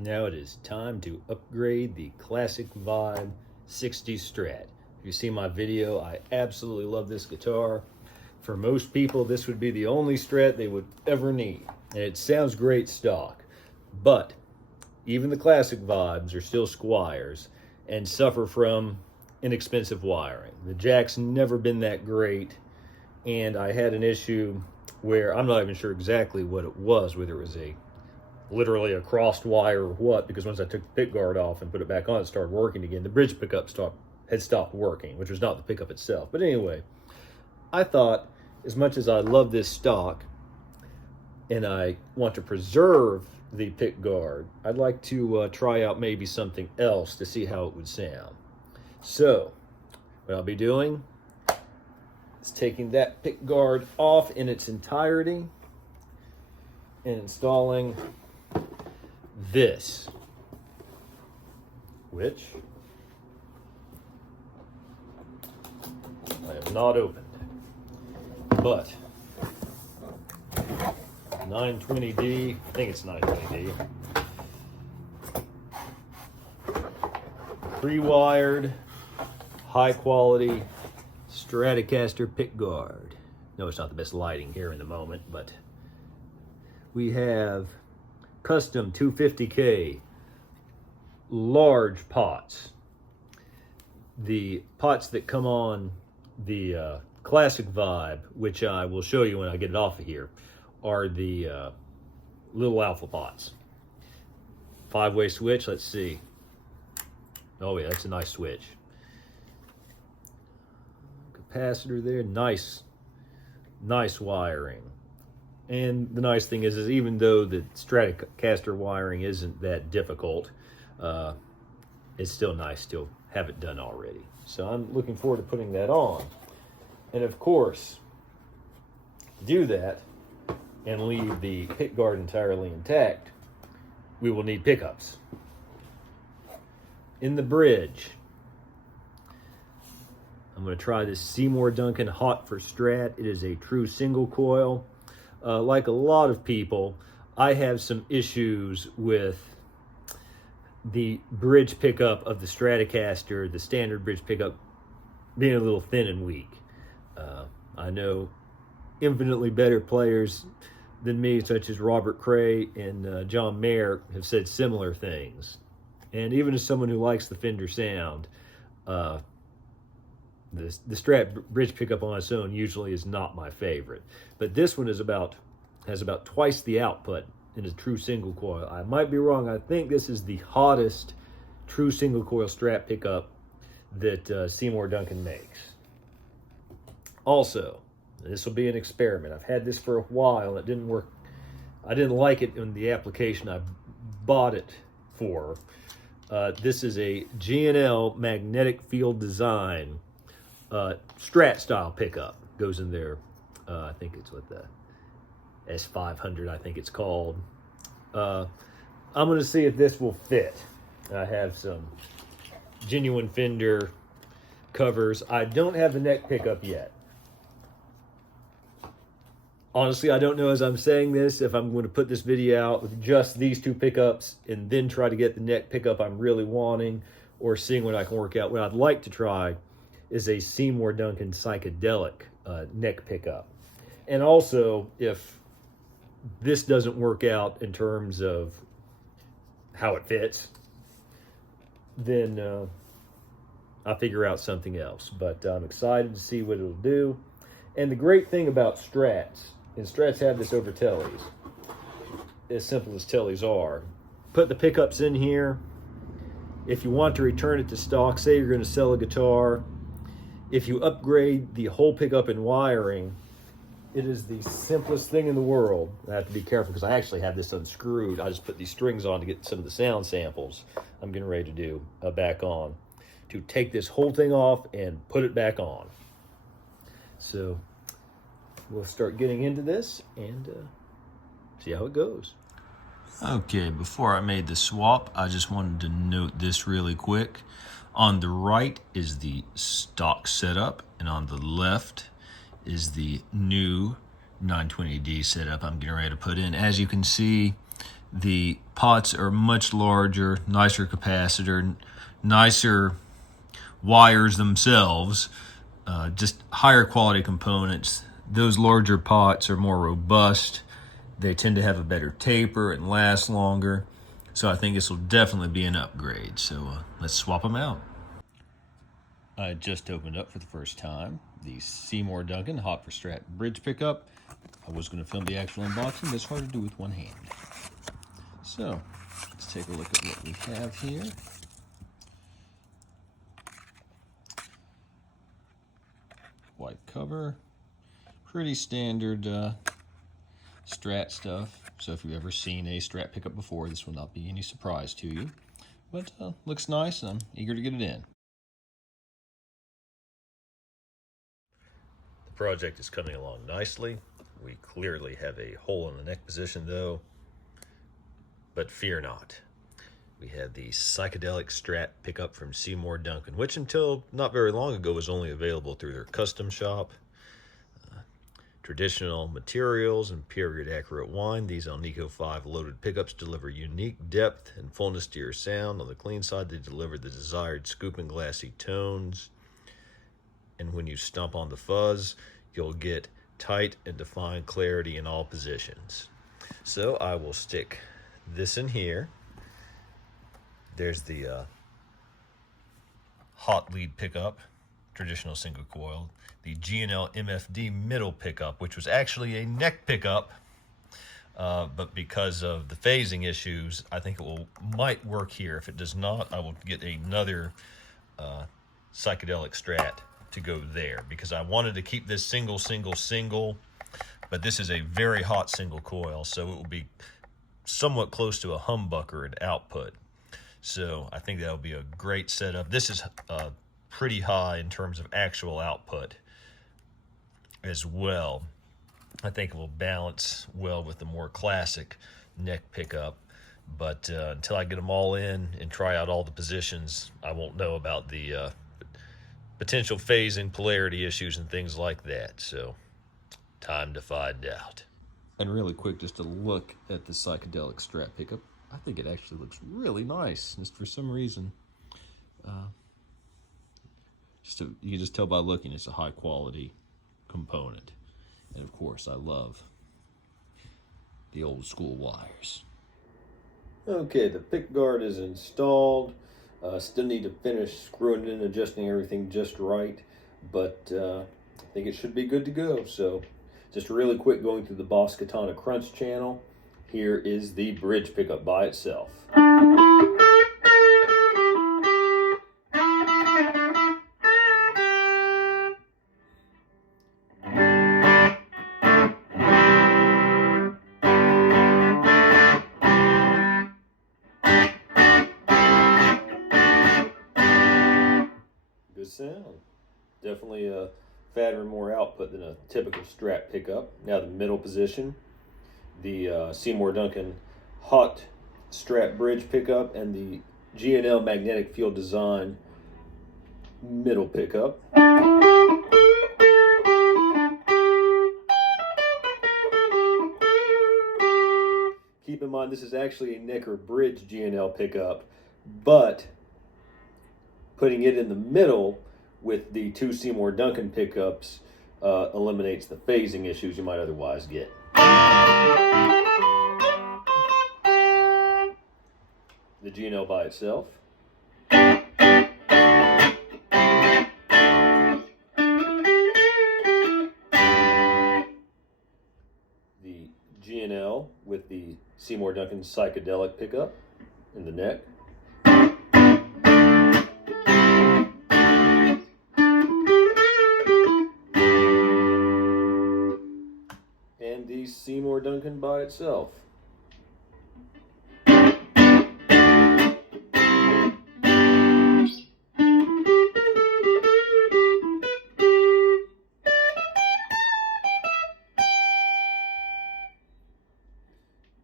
Now it is time to upgrade the classic vibe 60 Strat. If you see my video, I absolutely love this guitar. For most people, this would be the only Strat they would ever need. And it sounds great stock, but even the classic vibes are still Squiers and suffer from inexpensive wiring. The jack's never been that great, and I had an issue where I'm not even sure exactly what it was, whether it was literally a crossed wire or what, because once I took the pickguard off and put it back on, it started working again. The bridge pickup had stopped working, which was not the pickup itself. But anyway, I thought, as much as I love this stock and I want to preserve the pickguard, I'd like to try out maybe something else to see how it would sound. So what I'll be doing is taking that pickguard off in its entirety and installing this, which I have not opened, but 920D, I think it's 920D, pre-wired, high quality Stratocaster pickguard. No, it's not the best lighting here in the moment, but we have custom 250K large pots. The pots that come on the classic vibe, which I will show you when I get it off of here, are the little alpha pots. 5-way switch, let's see. Oh yeah, that's a nice switch. Capacitor there, nice wiring. And the nice thing is even though the Stratocaster wiring isn't that difficult, it's still nice to have it done already. So I'm looking forward to putting that on. And of course, to do that and leave the pickguard entirely intact, we will need pickups. In the bridge, I'm going to try this Seymour Duncan Hot for Strat. It is a true single coil. Like a lot of people, I have some issues with the bridge pickup of the Stratocaster, the standard bridge pickup, being a little thin and weak. I know infinitely better players than me, such as Robert Cray and John Mayer, have said similar things. And even as someone who likes the Fender sound, the Strat bridge pickup on its own usually is not my favorite. But this one has about twice the output in a true single coil. I might be wrong. I think this is the hottest true single coil Strat pickup that Seymour Duncan makes. Also, this will be an experiment. I've had this for a while and it didn't work. I didn't like it in the application I bought it for. This is a G&L magnetic field design Strat style pickup. Goes in there, I think it's what the S-500, I think it's called. I'm going to see if this will fit. I have some genuine Fender covers. I don't have the neck pickup yet. Honestly, I don't know as I'm saying this if I'm going to put this video out with just these two pickups and then try to get the neck pickup I'm really wanting, or seeing what I can work out. What I'd like to try is a Seymour Duncan Psychedelic neck pickup. And also, if this doesn't work out in terms of how it fits, then I'll figure out something else. But I'm excited to see what it'll do. And the great thing about Strats, and Strats have this over Tellys, as simple as Tellys are, put the pickups in here. If you want to return it to stock, say you're going to sell a guitar, if you upgrade the whole pickup and wiring, it is the simplest thing in the world. I have to be careful because I actually have this unscrewed. I just put these strings on to get some of the sound samples I'm getting ready to do back on, to take this whole thing off and put it back on. So we'll start getting into this and see how it goes. Okay, before I made the swap, I just wanted to note this really quick. On the right is the stock setup, and on the left is the new 920D setup I'm getting ready to put in. As you can see, the pots are much larger, nicer capacitor, nicer wires themselves, just higher quality components. Those larger pots are more robust. They tend to have a better taper and last longer. So I think this will definitely be an upgrade. So let's swap them out. I just opened up for the first time the Seymour Duncan Hot for Strat bridge pickup. I was going to film the actual unboxing, but it's hard to do with one hand. So let's take a look at what we have here. White cover, pretty standard Strat stuff. So if you've ever seen a Strat pickup before, this will not be any surprise to you. But looks nice, and I'm eager to get it in. The project is coming along nicely. We clearly have a hole in the neck position though, but fear not. We have the Psychedelic Strat pickup from Seymour Duncan, which until not very long ago was only available through their custom shop. Traditional materials and period accurate wind. These Alnico 5 loaded pickups deliver unique depth and fullness to your sound. On the clean side, they deliver the desired scoop and glassy tones. And when you stomp on the fuzz, you'll get tight and defined clarity in all positions. So I will stick this in here. There's the hot lead pickup, traditional single coil. The G&L MFD middle pickup, which was actually a neck pickup, but because of the phasing issues, I think it might work here. If it does not, I will get another Psychedelic Strat to go there, because I wanted to keep this single, but this is a very hot single coil, so it will be somewhat close to a humbucker in output. So I think that'll be a great setup. This is pretty high in terms of actual output as well. I think it will balance well with the more classic neck pickup, but until I get them all in and try out all the positions, I won't know about the potential phasing, polarity issues, and things like that. So time to find out. And really quick, just a look at the Psychedelic Strat pickup. I think it actually looks really nice. Just for some reason, you can just tell by looking, it's a high quality component. And of course, I love the old school wires. Okay, the Pickguard is installed. Still need to finish screwing it in, adjusting everything just right, but I think it should be good to go. So just really quick, going through the Boss Katana Crunch channel. Here is the bridge pickup by itself. Good sound. Definitely a fatter and more output than a typical Strat pickup. Now the middle position, the Seymour Duncan Hot Strat bridge pickup and the G&L magnetic field design middle pickup. Keep in mind this is actually a neck or bridge G&L pickup, but putting it in the middle with the two Seymour Duncan pickups eliminates the phasing issues you might otherwise get. The G&L by itself. The G&L with the Seymour Duncan Psychedelic pickup in the neck. And the Seymour Duncan by itself.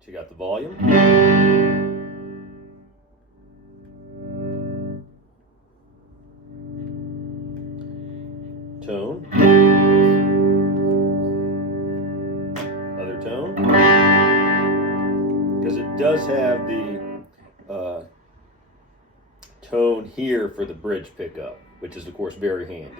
Check out the volume. Tone. It does have the tone here for the bridge pickup, which is of course very handy.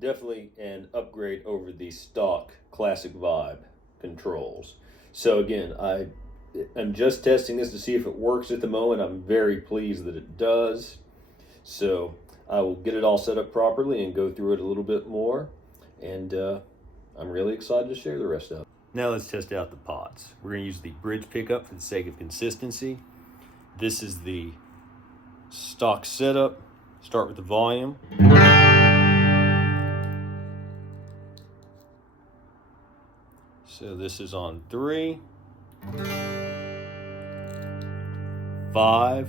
Definitely an upgrade over the stock classic vibe controls. So again, I'm just testing this to see if it works at the moment. I'm very pleased that it does. So I will get it all set up properly and go through it a little bit more. And I'm really excited to share the rest of it. Now let's test out the pots. We're going to use the bridge pickup for the sake of consistency. This is the stock setup. Start with the volume. So this is on 3, 5,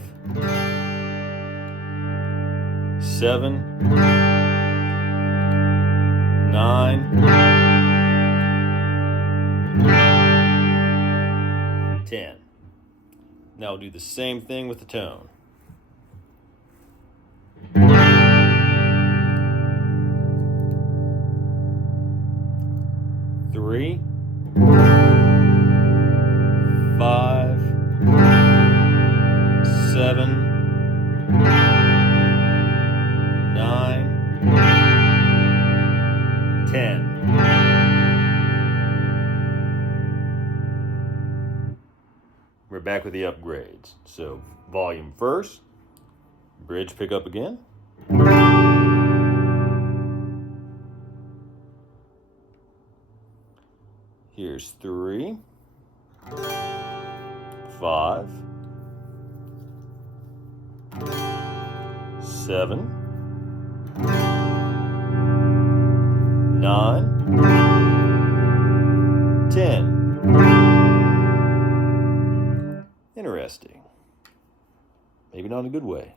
7, 9, 10. Now we'll do the same thing with the tone. 3, 5, 7, 9, 10. We're back with the upgrades. So volume first, bridge pickup again. Here's 3, 5, 7, 9, 10. Interesting. Maybe not in a good way.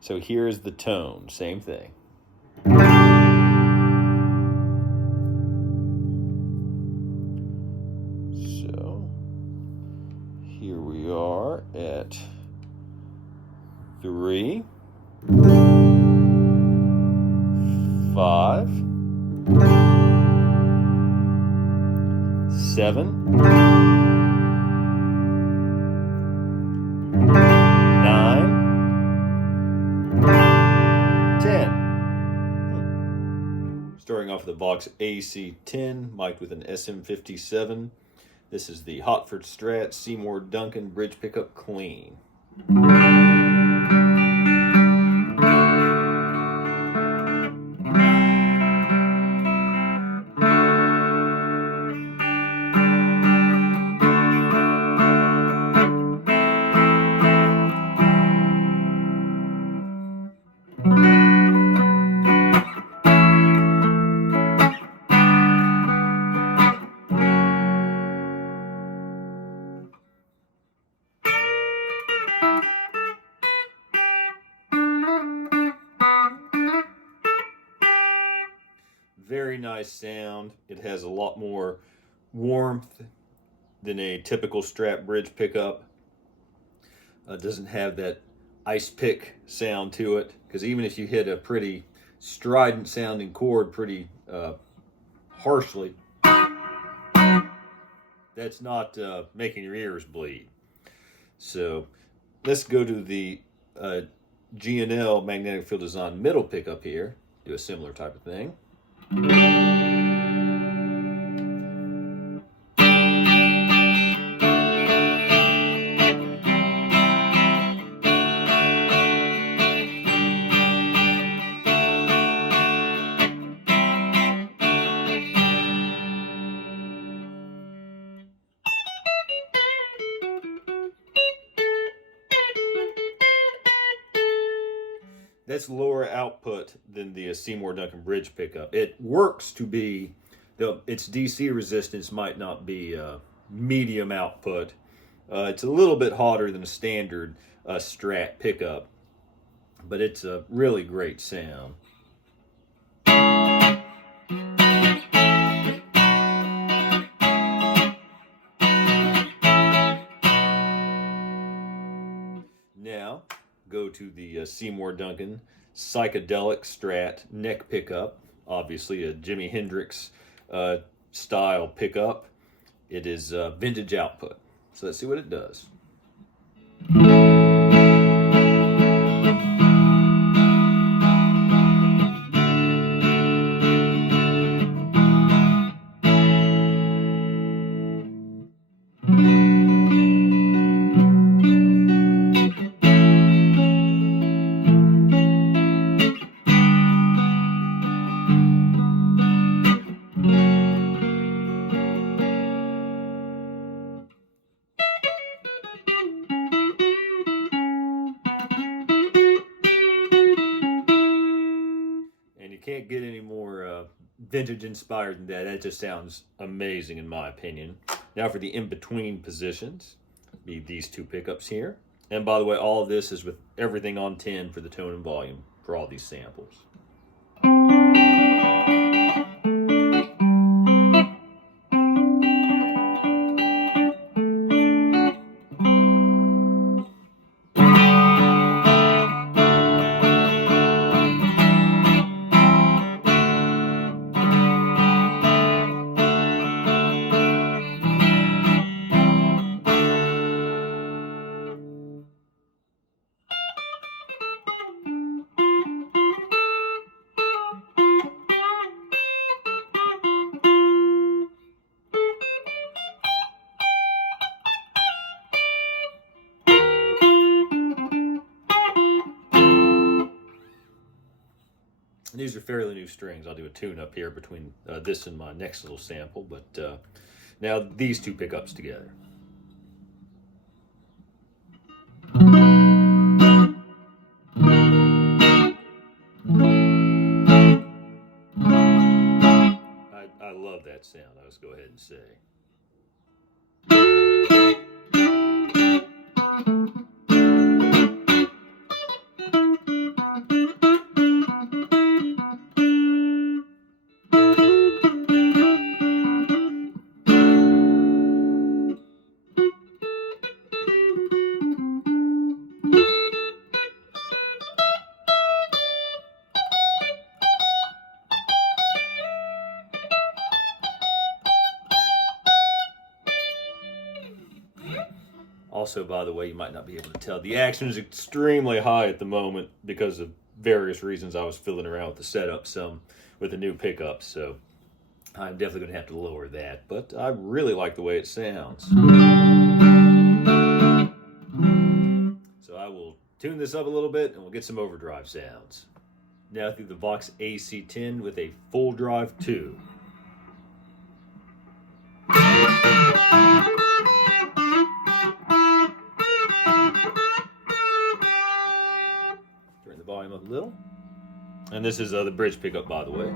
So here's the tone, same thing. So here we are at 3, 5, 7, 9, 10. Starting off with the Vox AC10, mic'd with an SM57. This is the Hotford Strat Seymour Duncan bridge pickup clean. Very nice sound. It has a lot more warmth than a typical Strat bridge pickup. Doesn't have that ice pick sound to it, because even if you hit a pretty strident sounding chord pretty harshly, that's not making your ears bleed. So let's go to the G&L magnetic field design middle pickup here. Do a similar type of thing. That's lower output than the Seymour Duncan bridge pickup. It works to be, its DC resistance might not be medium output. It's a little bit hotter than a standard Strat pickup, but it's a really great sound. Now, go to the Seymour Duncan Psychedelic Strat neck pickup. Obviously a Jimi Hendrix style pickup. It is vintage output. So let's see what it does. And you can't get any more vintage inspired than that. That just sounds amazing in my opinion. Now for the in-between positions, be these two pickups here. And by the way, all of this is with everything on 10 for the tone and volume for all these samples. These are fairly new strings. I'll do a tune up here between this and my next little sample, but now these two pickups together. I love that sound, I'll just go ahead and say. Also, by the way, you might not be able to tell, the action is extremely high at the moment because of various reasons. I was fiddling around with the setup some with the new pickups, so I'm definitely going to have to lower that. But I really like the way it sounds. So I will tune this up a little bit and we'll get some overdrive sounds. Now through the Vox AC10 with a full drive 2. Turn the volume up a little. And this is the bridge pickup, by the way.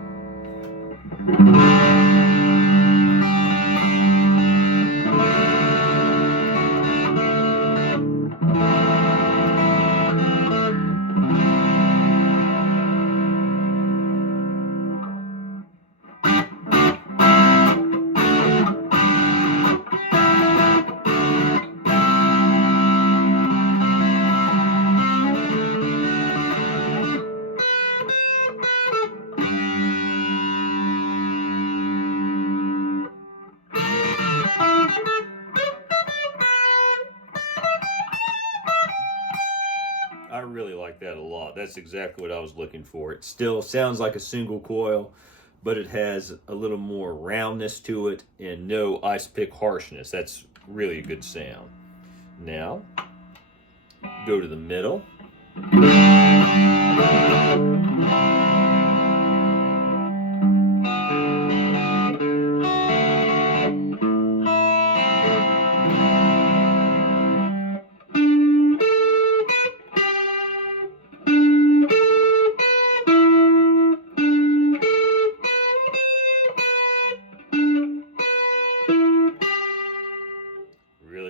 I really like that a lot. That's exactly what I was looking for. It still sounds like a single coil, but it has a little more roundness to it and no ice pick harshness. That's really a good sound. Now, go to the middle.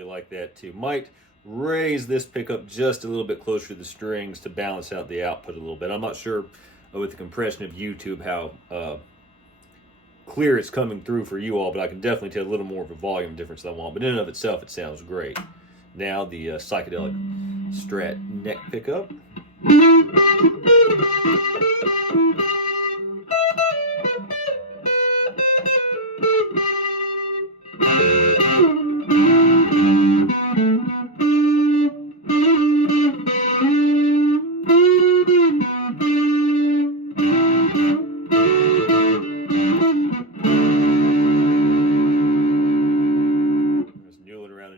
Like that too. Might raise this pickup just a little bit closer to the strings to balance out the output a little bit. I'm not sure with the compression of YouTube how clear it's coming through for you all, but I can definitely tell a little more of a volume difference than I want. But in and of itself, it sounds great. Now the psychedelic Strat neck pickup.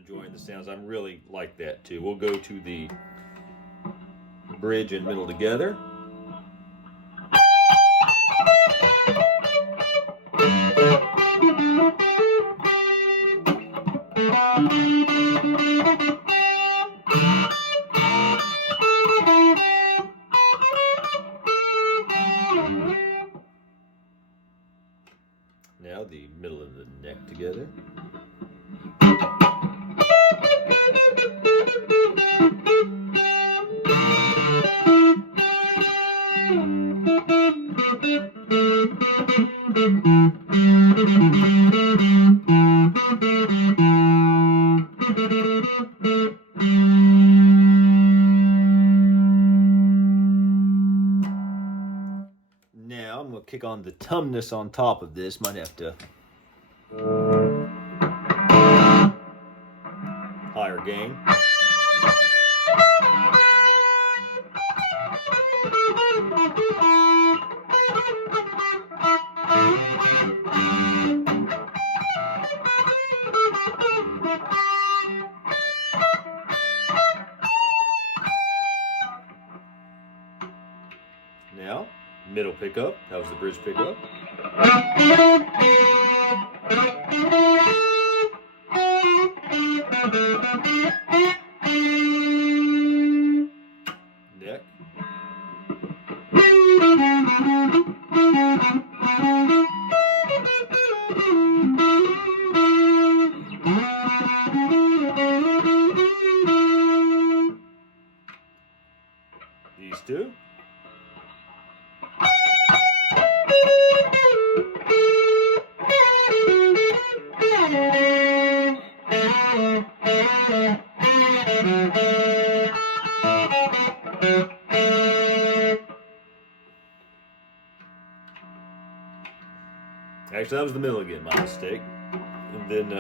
Enjoying the sounds. I really like that too. We'll go to the bridge and middle together. Now the middle of the neck together. Now I'm going to kick on the tumness on top of this. Might have to higher gain. Now, middle pickup. That was the bridge pickup. Neck. These two. Actually, that was the middle again, my mistake. And then,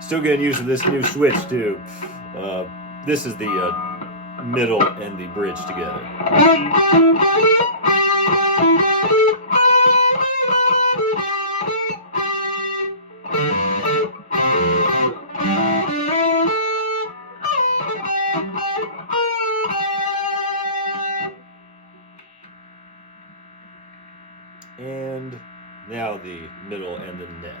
still getting used to this new switch too. This is the middle and the bridge together. And now the middle and the neck.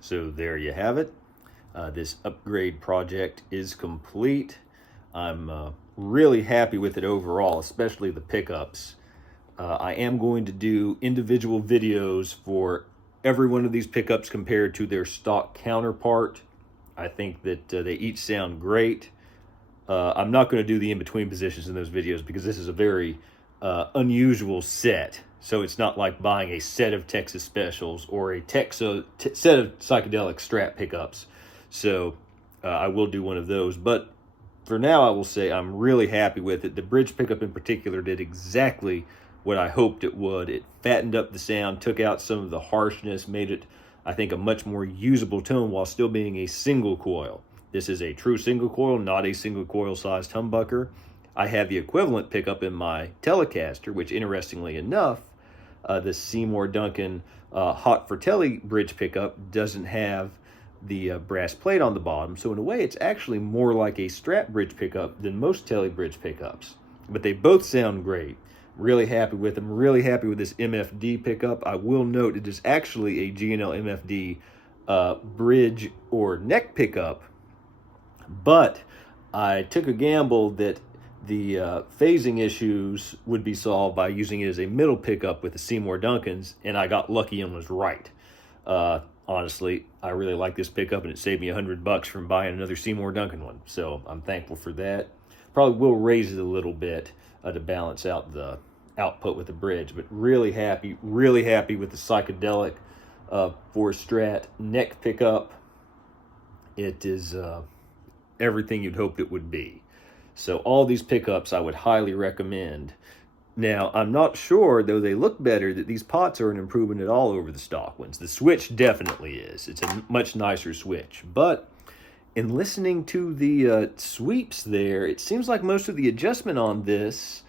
So there you have it. This upgrade project is complete. I'm really happy with it overall, especially the pickups. I am going to do individual videos for every one of these pickups compared to their stock counterpart. I think that they each sound great. I'm not going to do the in-between positions in those videos because this is a very unusual set. So it's not like buying a set of Texas Specials or a set of Psychedelic Strat pickups. So I will do one of those. But for now, I will say I'm really happy with it. The bridge pickup in particular did exactly what I hoped it would. It fattened up the sound, took out some of the harshness, made it, I think, a much more usable tone while still being a single coil. This is a true single coil, not a single coil sized humbucker. I have the equivalent pickup in my Telecaster, which, interestingly enough, the Seymour Duncan Hot for Telly bridge pickup doesn't have the brass plate on the bottom. So in a way, it's actually more like a Strat bridge pickup than most Telly bridge pickups. But they both sound great. Really happy with them. Really happy with this MFD pickup. I will note it is actually a G&L MFD bridge or neck pickup, but I took a gamble that the phasing issues would be solved by using it as a middle pickup with the Seymour Duncans, and I got lucky and was right. Honestly, I really like this pickup, and it saved me $100 from buying another Seymour Duncan one, so I'm thankful for that. Probably will raise it a little bit to balance out the output with the bridge, but really happy with the Psychedelic for Strat neck pickup. It is everything you'd hoped it would be. So all these pickups I would highly recommend. Now, I'm not sure, though they look better, that these pots are an improvement at all over the stock ones. The switch definitely is. It's a much nicer switch. But in listening to the sweeps there, it seems like most of the adjustment on this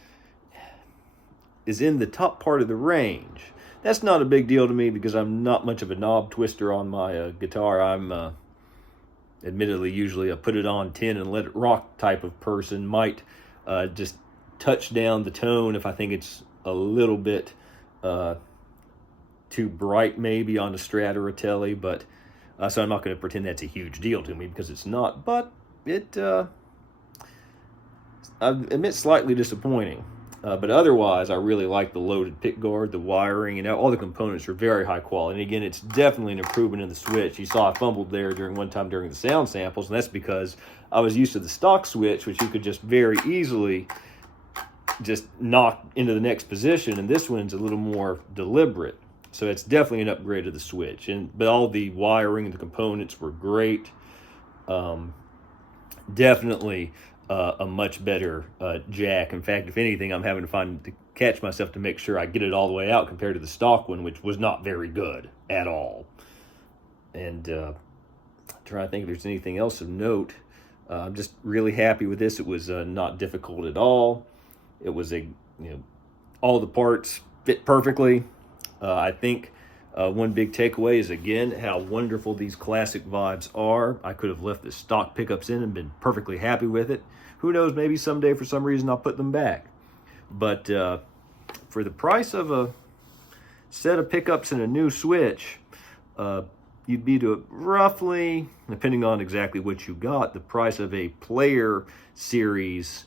is in the top part of the range. That's not a big deal to me because I'm not much of a knob twister on my guitar. I'm admittedly usually a put it on 10 and let it rock type of person. Might just touch down the tone if I think it's a little bit too bright maybe on a Strat or a Telly, but so I'm not going to pretend that's a huge deal to me because it's not, but it I admit slightly disappointing. But otherwise, I really like the loaded pickguard, the wiring, and all the components are very high quality. And again, it's definitely an improvement in the switch. You saw I fumbled there one time during the sound samples, and that's because I was used to the stock switch, which you could just very easily just knock into the next position, and this one's a little more deliberate. So it's definitely an upgrade of the switch. But all the wiring and the components were great. Definitely a much better jack. In fact, if anything, I'm having to catch myself to make sure I get it all the way out compared to the stock one, which was not very good at all. And trying to think if there's anything else of note. I'm just really happy with this. It was not difficult at all. It was all the parts fit perfectly. I think one big takeaway is, again, how wonderful these classic vibes are. I could have left the stock pickups in and been perfectly happy with it. Who knows, maybe someday for some reason I'll put them back. But for the price of a set of pickups and a new switch, you'd be to roughly, depending on exactly what you got, the price of a Player Series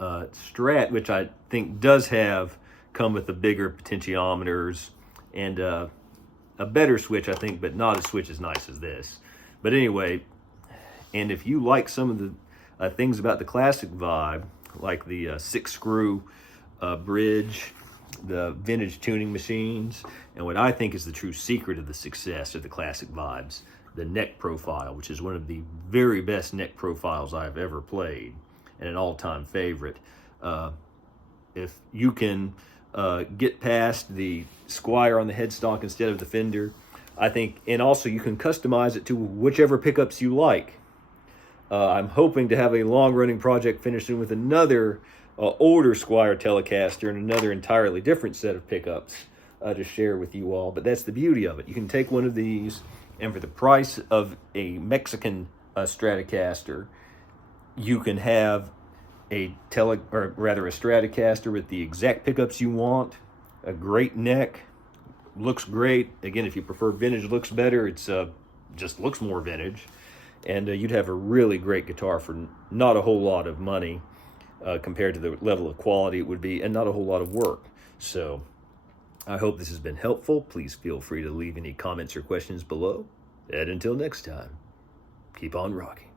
Strat, which I think does come with the bigger potentiometers and a better switch, I think, but not a switch as nice as this. But anyway, and if you like some of the things about the classic vibe, like the 6-screw bridge, the vintage tuning machines, and what I think is the true secret of the success of the classic vibes, the neck profile, which is one of the very best neck profiles I've ever played and an all-time favorite. If you can get past the Squier on the headstock instead of the fender, I think, and also you can customize it to whichever pickups you like. I'm hoping to have a long-running project finished soon with another older Squier Telecaster and another entirely different set of pickups to share with you all. But that's the beauty of it. You can take one of these, and for the price of a Mexican Stratocaster, you can have a Stratocaster with the exact pickups you want, a great neck, looks great. Again, if you prefer vintage looks better, it's just looks more vintage. And you'd have a really great guitar for not a whole lot of money compared to the level of quality it would be, and not a whole lot of work. So I hope this has been helpful. Please feel free to leave any comments or questions below. And until next time, keep on rocking.